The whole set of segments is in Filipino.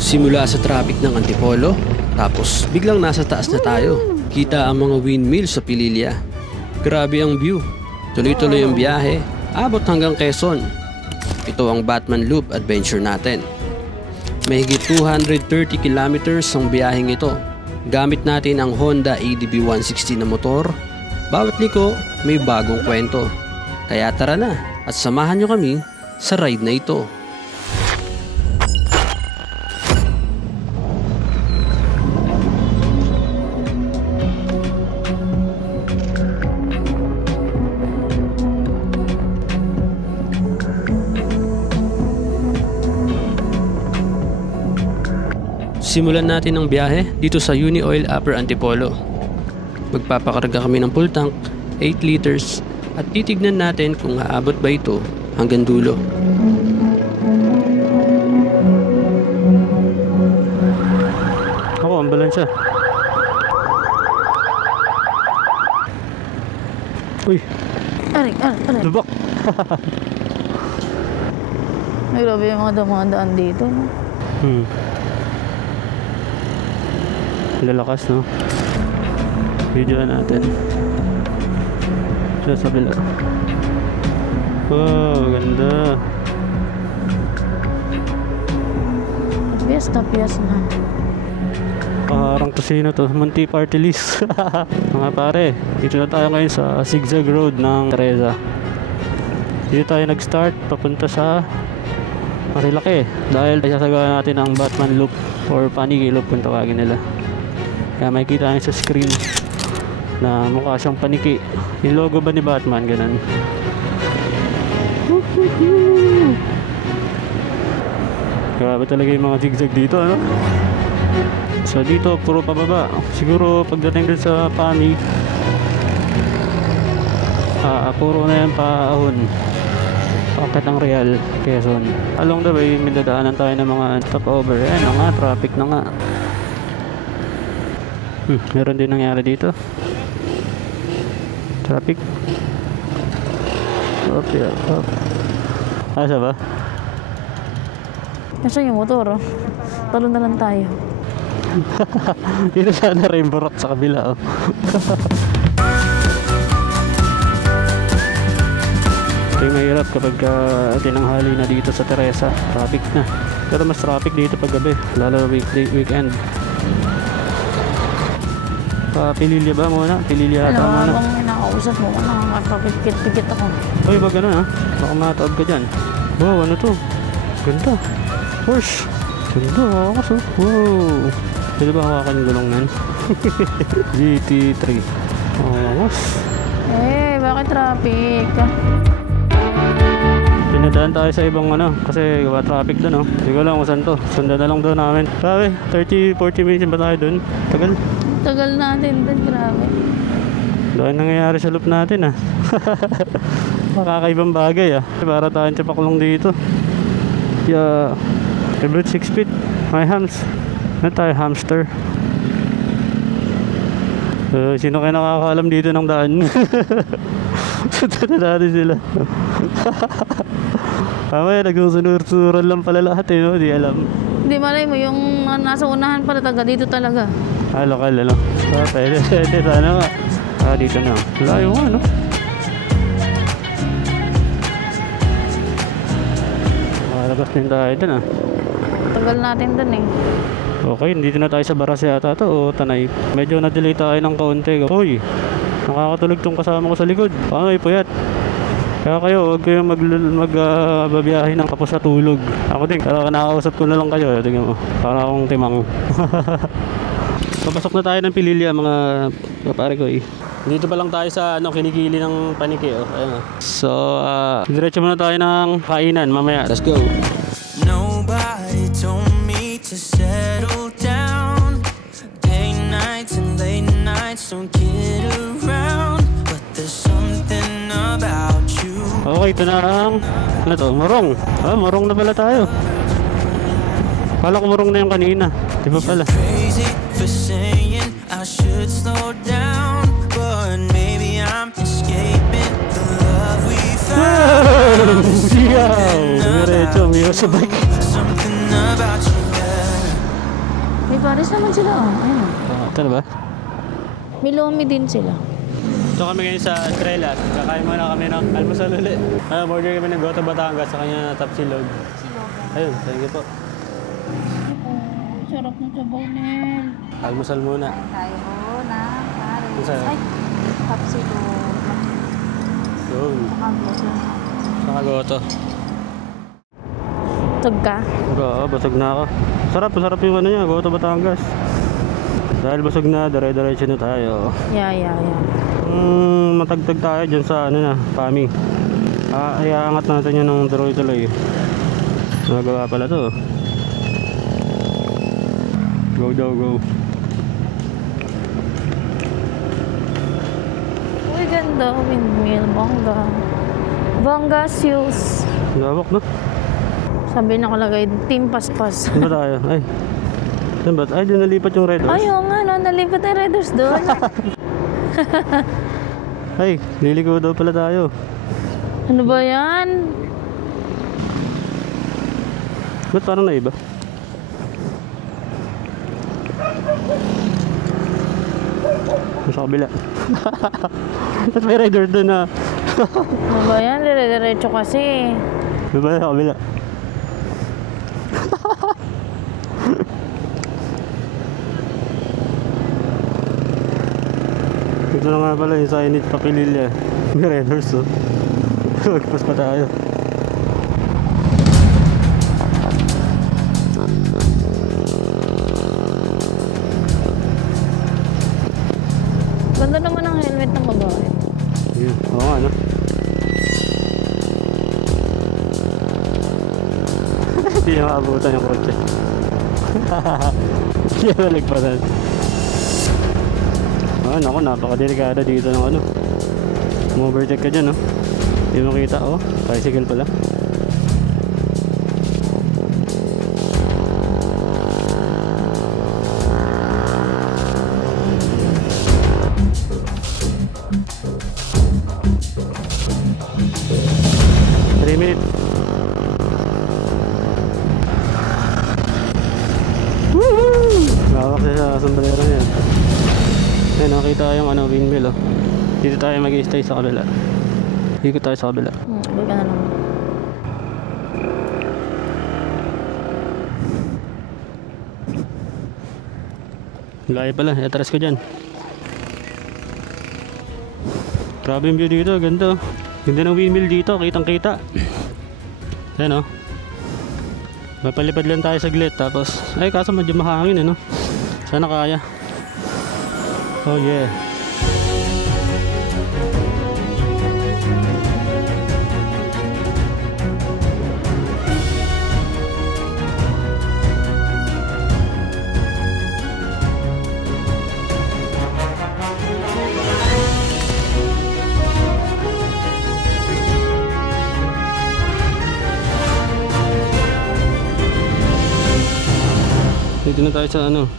Simula sa traffic ng Antipolo, tapos biglang nasa taas na tayo. Kita ang mga windmill sa Pililya. Grabe ang view. Tuloy-tuloy ang biyahe, abot hanggang Quezon. Ito ang Batman Loop adventure natin. Mahigit 230 kilometers ang biyaheng ito. Gamit natin ang Honda ADB 160 na motor. Bawat liko may bagong kwento. Kaya tara na at samahan nyo kami sa ride na ito. Simulan natin ang biyahe dito sa Uni-Oil Upper Antipolo. Magpapakarga kami ng full tank, 8 liters, at titignan natin kung aabot ba ito hanggang dulo. Ako, ambalansya. Uy! Aray. Lubak! Ay, grabe yung mga dumadaan dito. Lalakas, no? Videoan natin. Siya sa bila. Wow, ganda. Piyesta na. Parang kusina to. Munti party list. Mga pare, dito na tayo ngayon sa zigzag road ng Teresa. Dito tayo nag-start papunta sa Marilaki. Dahil isasagawa natin ang Batman Loop or Paniki Loop kung tawagin nila. Kaya makikita nyo sa screen na mukha siyang paniki. Yung logo ba ni Batman, ganun. Grabe talaga yung mga zigzag dito, ano? So dito, puro pababa. Siguro pagdating din sa Pani, puro na yan paahon. Paket ng Real, Quezon. Along the way, may dadaanan tayo ng mga stopover. Ayan na nga, traffic na nga. Meron din nangyari dito. Traffic. Up. Asa ba? Nasaan yung motor, oh? Talo na lang tayo. Dito sana Rainbow Rock sa kabila, oh. Ito yung mahirap kapag tinanghali na dito sa Teresa. Traffic na. Pero mas traffic dito pag gabi, lalo weekend. Pililya ba muna? Pililya ata muna. Alam mo, habang inakausap mo, nakakapikit-pikit ako. Uy, wag ganun, ha? Baka mataod ka dyan. Wow, ano to? Ganda. Porsche. Ganda, hawakas, oh. Wow. Pwede ba hawakan yung gulong nan? GT3. Hawakas. Bakit traffic? Pinadaan tayo sa ibang ano, kasi gawa traffic doon, oh. Hindi ko lang kung saan to. Sundan na lang doon namin. Grabe, 30-40 minutes ba tayo doon? Tagal natin doon, grabe. Doon nangyayari sa loop natin, ah. Makakaibang bagay, ah. Para tayong tipakulong dito. Yeah. Every 6 feet. My hams. Ano tayo, hamster? Sino kayo nakakaalam dito ng daan? Sundan na natin sila. Mamaya nagsusunod-sunuran lang pala lahat, eh, no? Di alam. Hindi malay mo, yung nasa unahan pala taga dito talaga. Lokal, ano? Pwede sana nga. Dito na. Layo nga, no? Malabas din tayo dun, ah. Tagal natin dun, eh. Okay, dito na tayo sa Baras yata to, o Tanay. Medyo na-delay tayo ng kaunti. Uy, nakakatulog tong kasama ko sa likod. Pangay puyat. Kaya kayo, huwag kayong magbabiyahe ng tapos sa tulog. Ako din, nakakausap ko na lang kayo. Tingnan mo, para akong timang. Papasok na tayo ng Pililya, mga kapare ko, eh. Dito pa lang tayo sa kinikili ng Paniki, oh. Ayan, oh. So, diretso muna tayo ng kainan mamaya. Let's go. Nobody told me to settle down. Day nights and late nights don't get around. But there's something about you. Okay, ito na ang ano to? Morong. Morong na pala tayo. Kala ko morong na yung kanina. Di ba pala? Crazy for saying I should slow down, but maybe I'm escaping the love we found. Diretso, umiwas sa bike. Something about you, girl. Paris naman sila. Oh. Ayun. Ito na ba? May lomi din sila. Ito kami ngayon sa Trellas. Kakain muna kami ng almusal ulit. Order kami ng Goto Batangas sa kanya Tapsilog. Ayun, thank you po. Sarap ng sabaw, Nel. Almusal muna. Tayo na, Paris. Ano sa'yo? Ay, kapsilo. Yun. Saka Goto. Tug ka? Oo, basag na ako. Masarap yung ano niya, Goto Batangas. Dahil basag na, dire-diretso na tayo. Yeah. Matagtag tayo dyan sa ano na, Pami. Iaangat natin yan ng tuloy-tuloy. Nagawa pala to. Go daw, go. Uy, ganda. Windmill, bongga. Bongga shoes. Lawak no? Sabi nakalagay, Team Paspas. Saan ba tayo? Ay. Saan ba? Ay, doon nalipat yung Red Horse. Ay, oo nga, no, nalipat na Raiders doon. Ay, liliko daw pala tayo. Ano ba yan? Ba't parang naiba? Sa kabila. Ba't may rider doon na? Ano ba yan? Dire-diretso kasi. Diba sa kabila? Ito na nga pala yung signage pa Pililya. May riders oh. Magpas pa tayo. Ganda naman ang helmet ng babae. Yeah. Oo nga no. Hindi na maabutan yung kotse. Hindi na nagpasan. Naku, napakadelikado dito ng ano. Overtake ka dyan, no? Hindi mo kita, oh. Tricycle pala. Lawak siya sa sombrero niya. Ayun, nakita yung ano, windmill oh. Dito tayo mag-i-stay sa kabila. Ikot tayo sa kabila. Sabi ka na naman. Layo pala, atras ko dyan. Grabe yung view dito, ganda oh. Ganda ng windmill dito, kitang kita. Ayan oh. Mapalipad lang tayo saglit tapos, ay kaso medyo mahangin ano. Sana kaya. Oh yeah. Dito na tayo sa ano,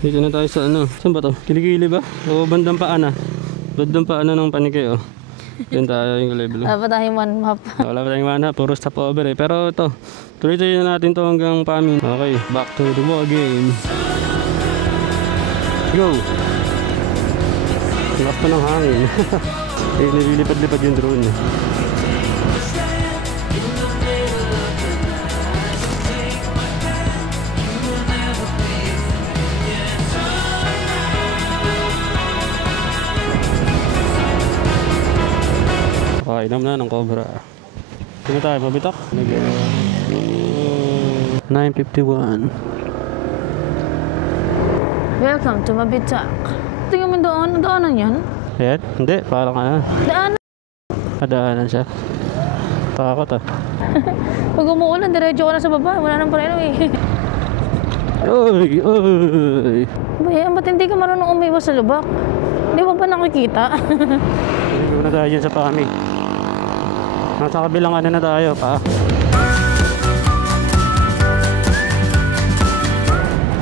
dito na tayo sa ano. Saan ba to? Kilikili ba? O bandang paana? Bandang paana ng Panigay oh. Doon tayo yung level. Wala pa tayong one map. Wala pa tayong mana, puro stopover eh. Pero ito, tuloy-tuloy na natin to hanggang Pami. Okay, back to the ball game. Go! Lakas pa ng hangin. Eh, nililipad-lipad yung drone. Inom na ng Cobra. Sino tayo? Pabitak? 9:51. Welcome to Mabitak. Tingnan mo doon. Daanan yan? Ayan? Hindi, parang ano. Daanan. Nadaanan siya. Takot ah. Pag umuulan, diretso ka na sa baba. Wala nang preno eh. Oy! Oy! Bayan, ba't hindi ka marunong umiwas sa lubak? Hindi mo ba nakikita? Hindi ko na tayo dyan sa Pami. Nasa kabilang ano na tayo pa.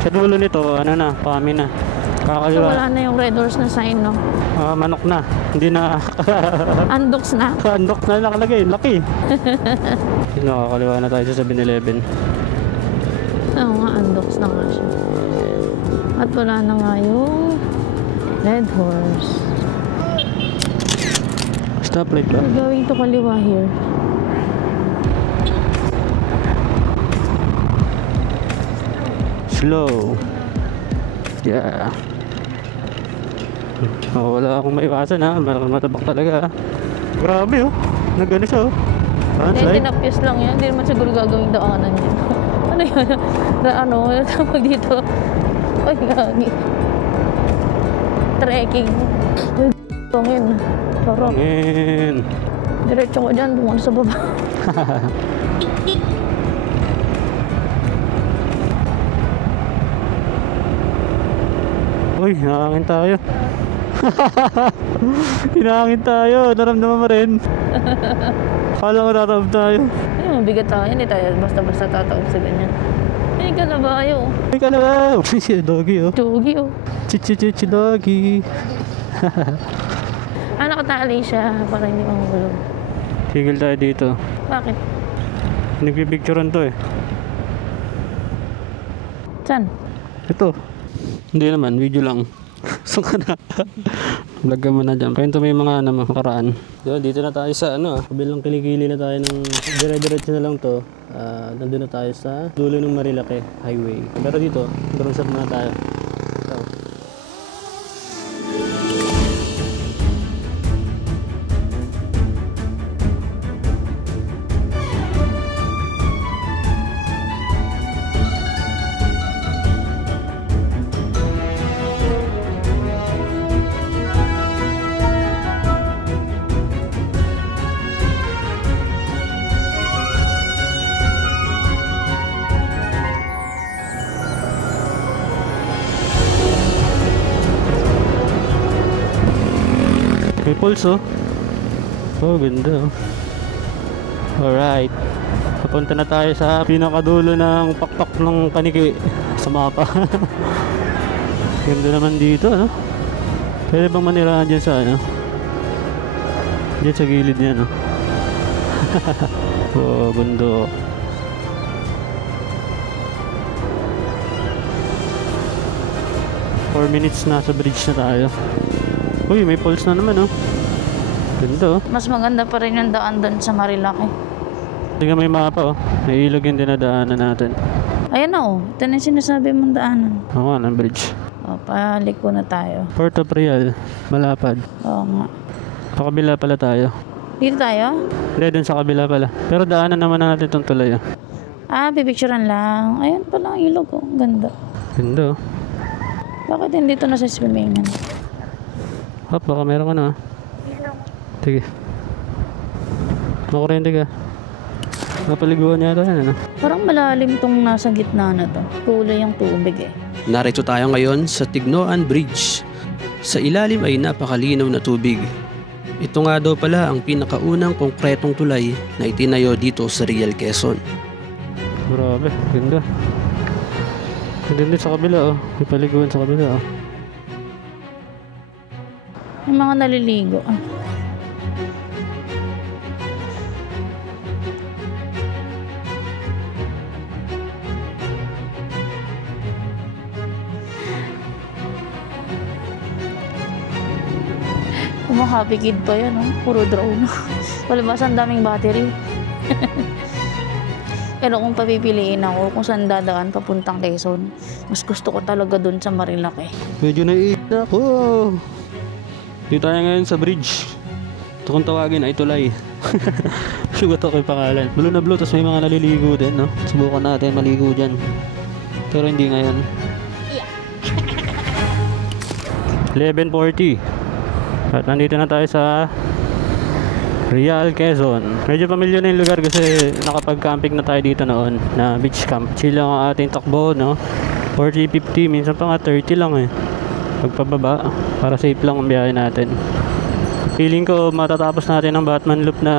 Sa dulo nito, ano na, Pami na. So, Kakaliwa. wala na yung red doors na sign, no? Manok na. Hindi na. Undox na. Andok na nakalagay. Laki. Nakakaliwa na tayo sa 7-Eleven. Oo nga, undox na nga siya. At wala na nga yung Red Horse. Stoplight ba? We're going to kaliwa here. Slow. Yeah. Oh, wala akong maiwasan ha. Matabak talaga ha. Grabe oh. Nagano siya oh. Hindi, Slide. tinapyas lang yan. Hindi naman siguro gagawing daanan yan. Ano yun? Ano? Tawag dito? Ay, gagi. Trekking. Ay, bangin. Parang. Ngin. Diretso ko dyan. Bumunta sa baba. Uy, nakangin tayo. Hinangin tayo. Naramdaman mo rin. Kala ko nataob tayo. Ay, mabigat tayo. Hindi tayo basta-basta tataob sa ganyan. Ay, kalabayo. Ay, ka na ba? Doggy oh. Tugi, oh. Chichi doggy. Nakatali siya para hindi mahulog. Tigil tayo dito. Bakit? Nagpipicturean to eh. Saan? Ito. Hindi naman, video lang. Saan ka na? Vlog ka muna dyan. Kwento mo yung mga makaraan. Dito na tayo sa kabilang kilikili na tayo ng dire-diretso na lang to. Nandun na tayo sa dulo ng Marilake Highway. Pero dito, drone shot muna tayo. Ito. May pulse oh. Oh, ganda oh. Alright. Papunta na tayo sa pinakadulo ng pakpak ng Paniki sa mapa. Ganda naman dito no. Pwede bang manirahan dyan sa dyan sa gilid niya no. Oh, bundok. Four minutes na sa bridge na tayo. Uy, may pulse na naman oh. Ganda oh. Mas maganda pa rin yung daan doon sa Marilake. Tingnan may mapa oh. May ilog yung dinadaanan natin. Ayan na, oh. Ito na yung sinasabi mong daanan. Oo nga, ng bridge. O, paliko na tayo. Port of Real, Malapad. Oo nga. Sa kabila pala tayo. Dito tayo? Hindi, dun sa kabila pala. Pero daanan naman natin itong tulay oh. Pipicturean lang. Ayan pala ang ilog, oh. Ganda. Ganda oh. Bakit hindi ito nasa swimmingan? Hop, baka meron ka na ah. Sige. Makurente ka. Napaliguan yata yan Parang malalim tong nasa gitna na to. Kulay yung tubig eh. Narito tayo ngayon sa Tignoan Bridge. Sa ilalim ay napakalinaw na tubig. Ito nga daw pala ang pinakaunang konkretong tulay na itinayo dito sa Real Quezon. Grabe, ganda. Ganda sa kabila oh. May paliguan sa kabila oh. Yung mga naliligo. Mga happy kid pa yan, oh. Puro drone. Palabas ang daming battery. Pero kung papipiliin ako kung saan dadaan papuntang Quezon, mas gusto ko talaga dun sa Marilake. Medyo naiiyak ako. Dito tayo ngayon sa bridge. Ito kung tawagin ay tulay. Sugat ako yung pangalan. Blue na blue, tapos may mga naliligo din, no? Subukan natin maligo dyan. Pero hindi ngayon. 11:40. At nandito na tayo sa Real Quezon. Medyo pamilya na yung lugar kasi nakapag-camping na tayo dito noon na beach camp. Chill lang ang ating takbo, no? 40-50, minsan pa nga 30 lang eh. Pagpababa, para safe lang ang biyahe natin. Feeling ko matatapos natin ang Batman Loop na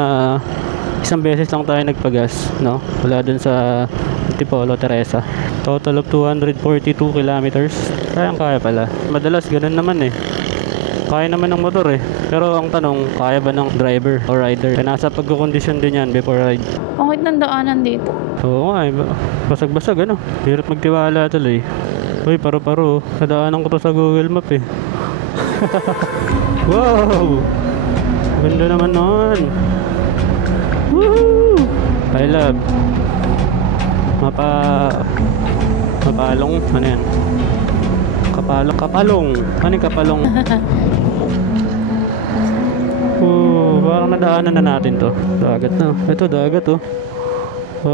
isang beses lang tayo nagpagas, no? Wala dun sa Antipolo, Teresa. Total of 242 kilometers. Kaya pala. Madalas ganun naman eh. Kaya naman ng motor eh. Pero ang tanong, kaya ba ng driver o rider? Kaya nasa pagkukondisyon din yan before ride. Pangit ng daanan dito. Oo nga eh. Basag-basag ano. Hirap magtiwala tuloy. Uy, paro-paro. Nadaanan ko pa sa Google Map eh. Wow! Ganda naman nun. Woohoo! I love. Mapalong. Ano yan? Kapalong. Ano yung kapalong? Parang nadaanan na natin to. Dagat na. Ito, dagat oh.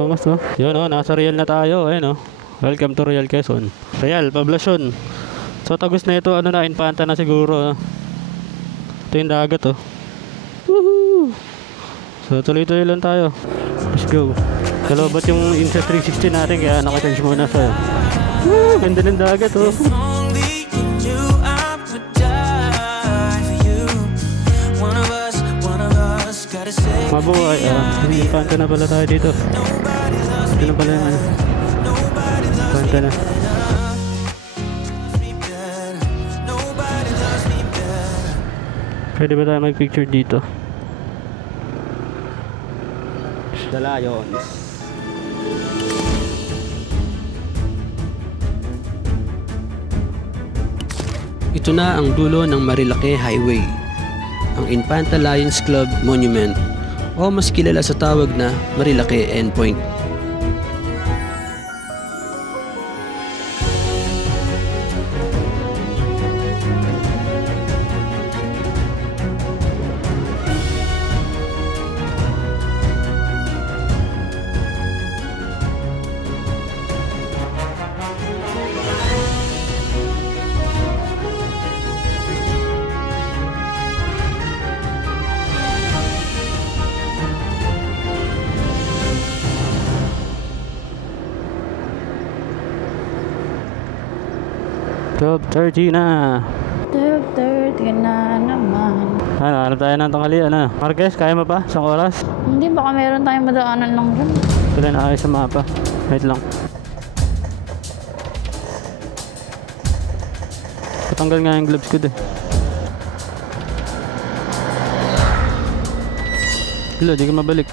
Mas oh. Yun oh, nasa Real na tayo. Ayun oh. Welcome to Real Quezon. Real, Poblacion. So tagus na ito, ano na, Infanta na siguro. Ito yung dagat oh. Woohoo! So tuloy-tuloy lang tayo. Let's go. Kalobat yung Insta 360 natin, kaya nakacharge muna sa ganda ng dagat oh. Only you knew I would die for you. One of us gotta say Mabuhay Infanta na pala tayo dito. Ito na pala yung ano. Infanta na. Pwede ba tayo mag-picture dito? The Lions. Ito na ang dulo ng Marilake Highway, ang Infanta Lions Club Monument o mas kilala sa tawag na Marilake Endpoint. Top 30 na. 12:30 na naman. Ano tayo ng tanghalian na? Marquez, kaya mo pa? Isang oras? Hindi, baka meron tayong madaanan lang dyan. Ito na ayos sa mapa. Wait lang. Patanggal nga yung gloves ko din. Hello, di ka mabalik.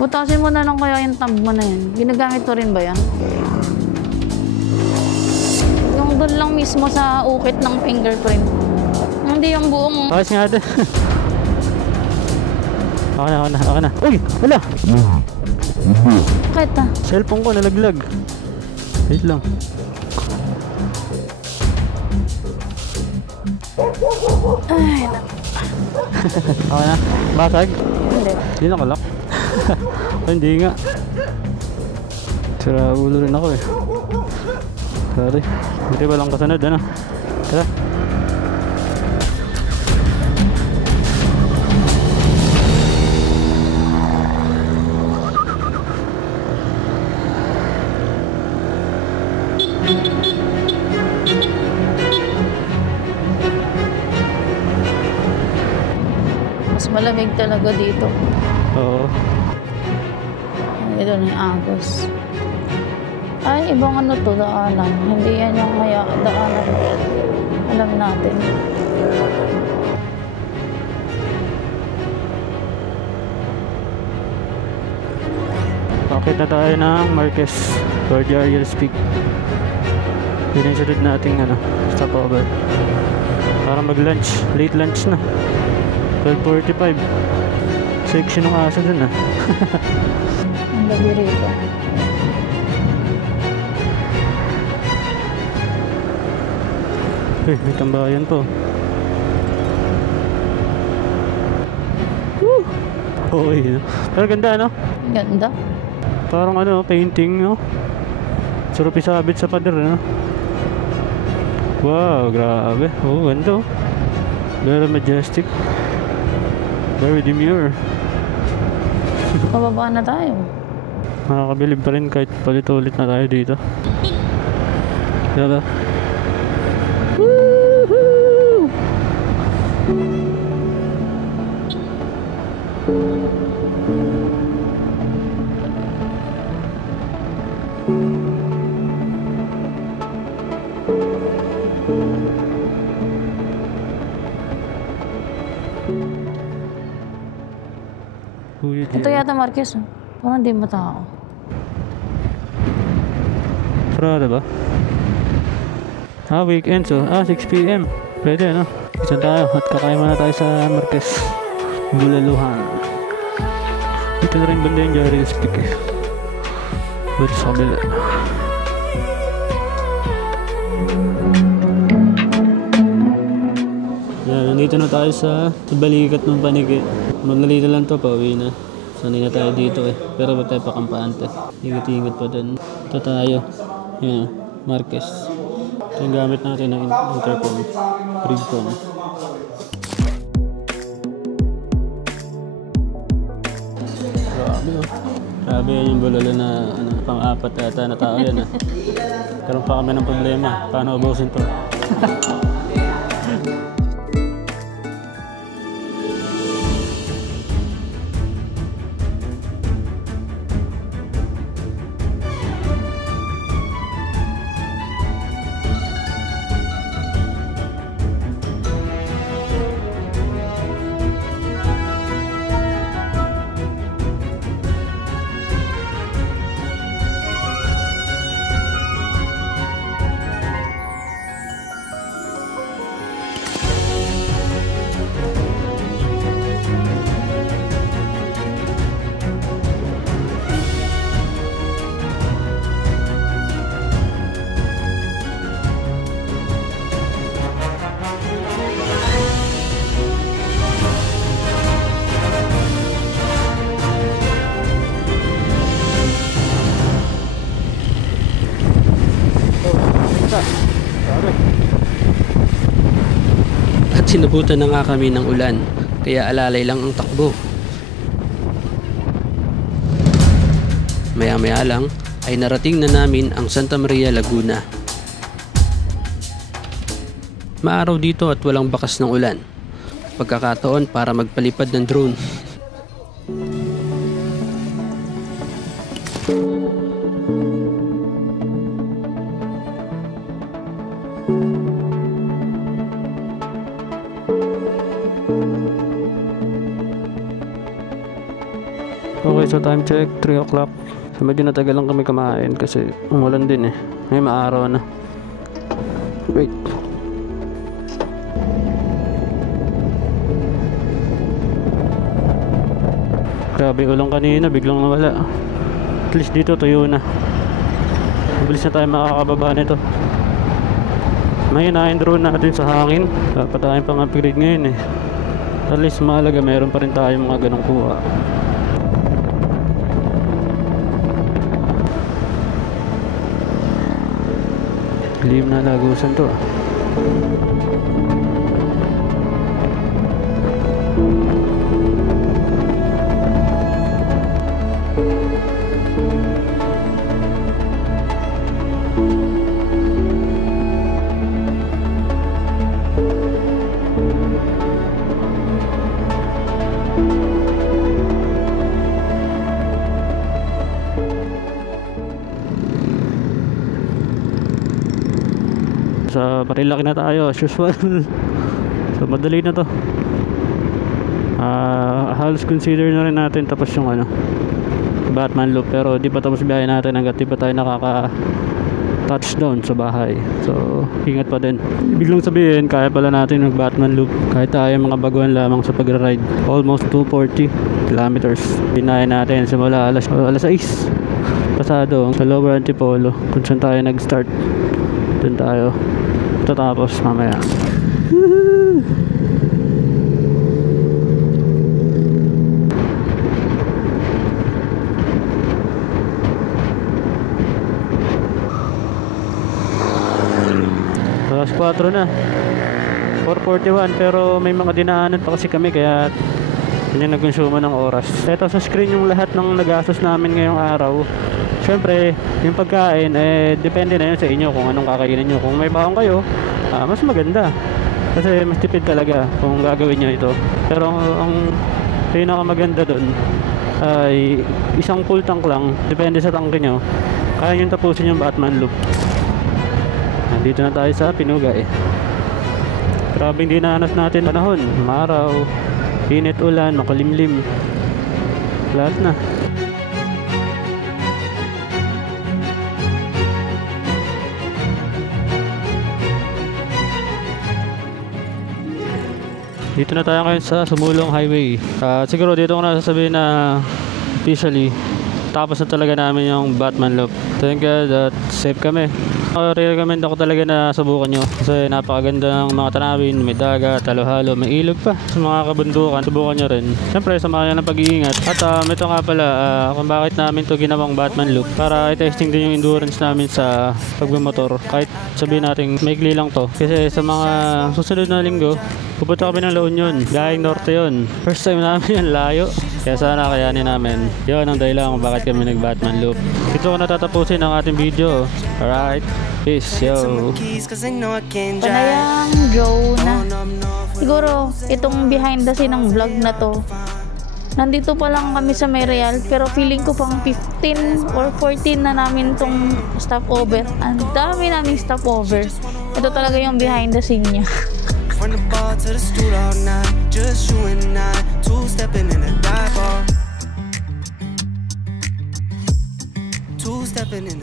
Butasin mo na lang kaya yung tab mo na yan. Ginagamit ko rin ba yan? Yung doon lang mismo sa ukit ng fingerprint. Hindi yung buong... Ayos nga din. Okay na. Uy! Wala! Bakit ah? Cellphone ko nalaglag. Wait lang. Ay, Okay na? Basag? hindi. Hindi nakalak. Hindi nga. Sira ulo rin ako eh. Sorry. Hindi ba lang kasunod, ano? Tara. Mas malamig talaga dito. Oo. Ito na yung Agos. Ay, ibang ano to, daanan. Hindi yan yung daanan. Alam natin. Bakit na tayo ng Marquez Lord Ariel's Peak. Yun yung sunod nating stopover. Para mag-lunch. Late lunch na. 12:45. Section ng aso dun Ang gabi rito. May tambayan po. Woo! Okay. Pero ganda, no? Ganda. Parang painting, no? Sarap isabit sa pader, no? Wow, grabe. Oh, ganda, oh. Very majestic. Very demure. Pababa na tayo. Makakabilib pa rin kahit palit-ulit na tayo dito. Diba? Woohoo! Ito yata Marquez. Parang hindi matao. Sarado ba? Weekends oh. 6 PM. Pwede no? Isa tayo at kakain muna tayo sa Marquez Bulaluhan. Dito na rin banda yung Jerry's Peak eh. Dito sa kabila. Nandito na tayo sa balikat ng Panigi. Maglalito lang to, pauwi na. Sanay na tayo dito eh. Pero ba't tayo pakampante? Ingat-ingat pa din. Ito tayo. Yan, Marquez. Ito yung gamit natin ng intercom. Freecom. Grabe oh. Grabe yan yung bulalo na pang-apat yata na tao yan ah. Karoon pa kami ng problema. Paano ubusin to? At sinubutan na nga kami ng ulan, kaya alalay lang ang takbo. Maya-maya lang ay narating na namin ang Santa Maria, Laguna. Maaraw dito at walang bakas ng ulan. Pagkakataon para magpalipad ng drone. Okay, so time check, 3 o'clock. So medyo natagal lang kami kumain kasi umulan din eh. May maaraw na. Wait. Grabe ulang kanina, biglang nawala. At least dito tuyo na. Mabilis na tayo makakababa nito. Mahina yung drone natin sa hangin. Dapat tayong pang-upgrade ngayon eh. At least mahalaga meron pa rin tayo mga ganong kuha. Liim na lagusan to ah. Sa Marilaki na tayo as usual. So madali na to. Halos consider na rin natin tapos yung Batman loop, pero di pa tapos biyahe natin hanggat di pa tayo nakaka touchdown sa bahay. So ingat pa din. Biglang sabihin kaya pala natin yung Batman loop kahit tayo mga baguhan lamang sa pagra-ride. Almost 240 kilometers binahe natin simula alas 6 pasado sa Lower Antipolo kung saan tayo nag-start. Doon tayo tatapos mamaya. Alas 4 na, 4:41, pero may mga dinaanan pa kasi kami kaya yun yung nagkonsumo ng oras. Ito sa screen yung lahat ng nagastos namin ngayong araw. Siyempre, yung pagkain, depende na yun sa inyo kung anong kakainin nyo. Kung may baon kayo, mas maganda. Kasi mas tipid talaga kung gagawin nyo ito. Pero ang pinakamaganda doon ay isang full tank lang, depende sa tangke nyo. Kaya nyo tapusin yung Batman loop. Nandito na tayo sa Pinugay. Grabing dinanas natin panahon. Maraw, init, ulan, makulimlim. Lahat na. Dito na tayo ngayon sa Sumulong Highway. Siguro dito ko na sasabihin na officially tapos na talaga namin yung Batman Loop. Thank God at safe kami. Recommend ako talaga na subukan nyo kasi napakaganda ng mga tanawin, may dagat, halo-halo, may ilog pa sa mga kabundukan. Subukan nyo rin. Siyempre sa mga ng pag-iingat. At ito nga pala kung bakit namin to ginawang Batman Loop para i-testing din yung endurance namin sa pagmamotor. Kahit sabihin natin maikli lang to. Kasi sa mga susunod na linggo pupunta kami ng La Union. Gayeng norte yun. First time namin yan, layo. Kaya sana kayanin namin. Yun ang dahilan kung bakit kami nag-Batman Loop. Dito ko natatapusin ang ating video. Alright. Peace, yo. Panayang Joe na. Siguro, itong behind the scene ng vlog na to. Nandito pa lang kami sa Real, pero feeling ko pang 15 or 14 na namin tong stopover. Ang dami naming stopover. Ito talaga yung behind the scene niya. From the bar to the stool all night, just you and I, two-stepping in a dive bar.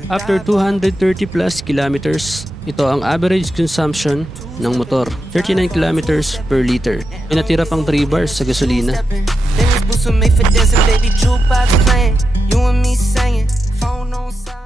After 230 plus kilometers, ito ang average consumption ng motor, 39 kilometers per liter. May natira pang 3 bars sa gasolina. Then this boots were made for dancing, baby, jukebox playing, you and me singing, phone on silent.